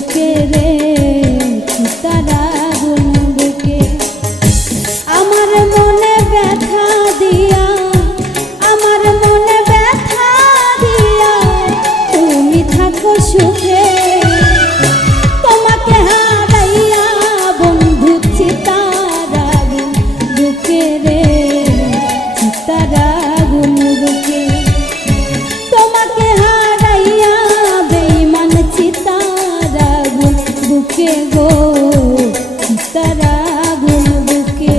বুকে রে চিতারা আগুন বুকে আমার মনে ব্যথা দিয়া আমার মনে ব্যথা দিয়া তুমি থাকো সুখে তোমাকে হারাইয়া বন্ধু চিতারা আগুন বুকে রে চিতারা আগুন বুকে তোমাকে হারাইয়া বেঈমান চিতারা আগুন বুকে গো চিতারা আগুন বুকে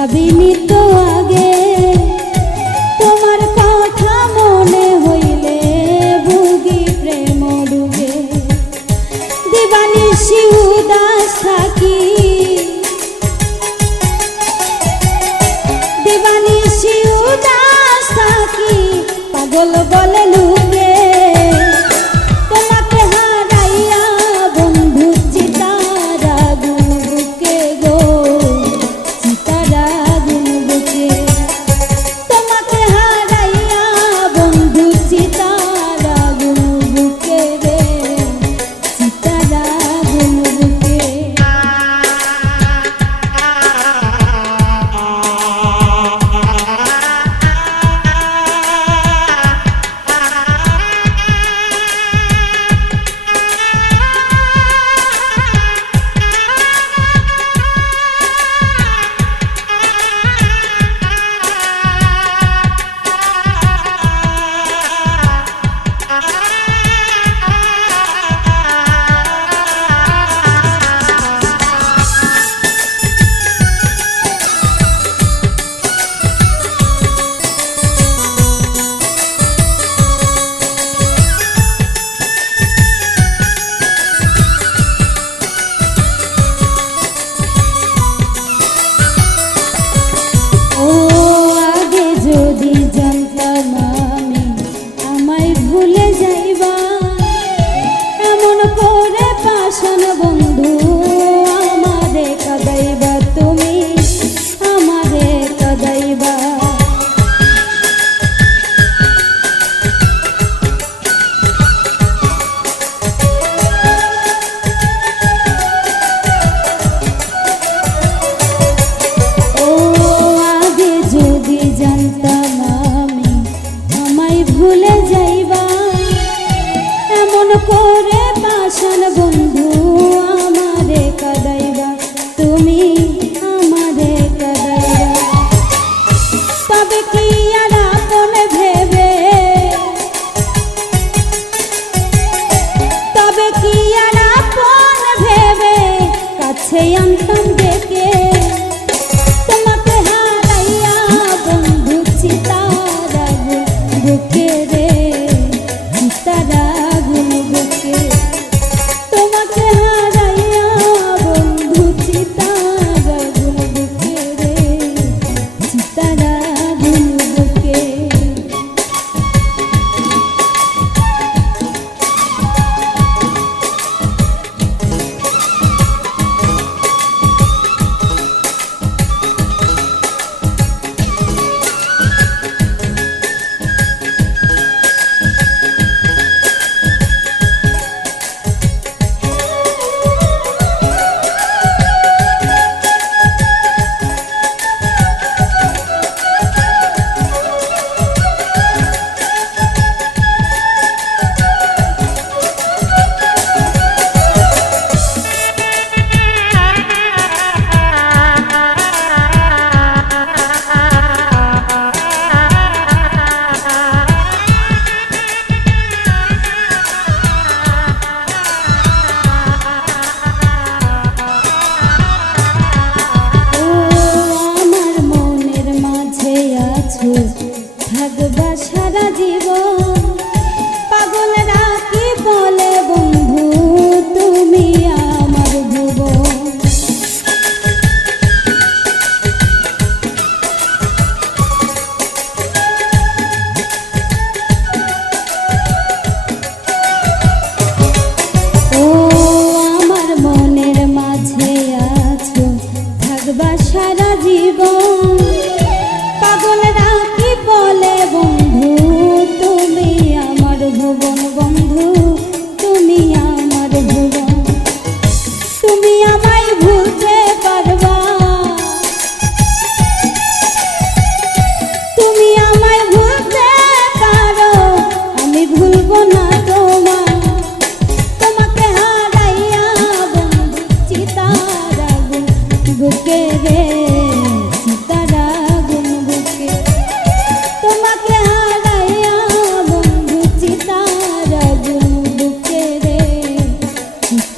ভাবিনি তো আগে তোমার কথা মনে হইলে ভুগি প্রেম ডুবে দিবানিশি উদাস থাকি দিবানিশি উদাস থাকি পাগল বলে লুকে তোমাকে হারাইয়া বন্ধু চিতারা আগুন বুকে গো চিতারা আগুন বুকে তোমাকে হারাইয়া বন্ধু চিতারা আগুন বুকে রে চিতারা আগুন বুকে বন্ধু আমারে কাদাইবা তুমি আমারে কাদাইবা ও আগে যদি জানতাম আমি আমায় ভুলে যাইবা এমন করে পাষাণ বন্ধু আমারে কাদাইবা তুমি আমারে কাদাইবা তবে কি আর আপন ভেবে তবে কি আর আপন ভেবে কাছে আনতাম ডেকে তোমাকে হারাইয়া বন্ধু চিতারা আগুন বুকে রে চিতারা আগুন বুকে তোমাকে হারাইয়া বন্ধু চিতারা আগুন বুকে রে চিতারা আগুন বুকে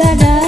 তারা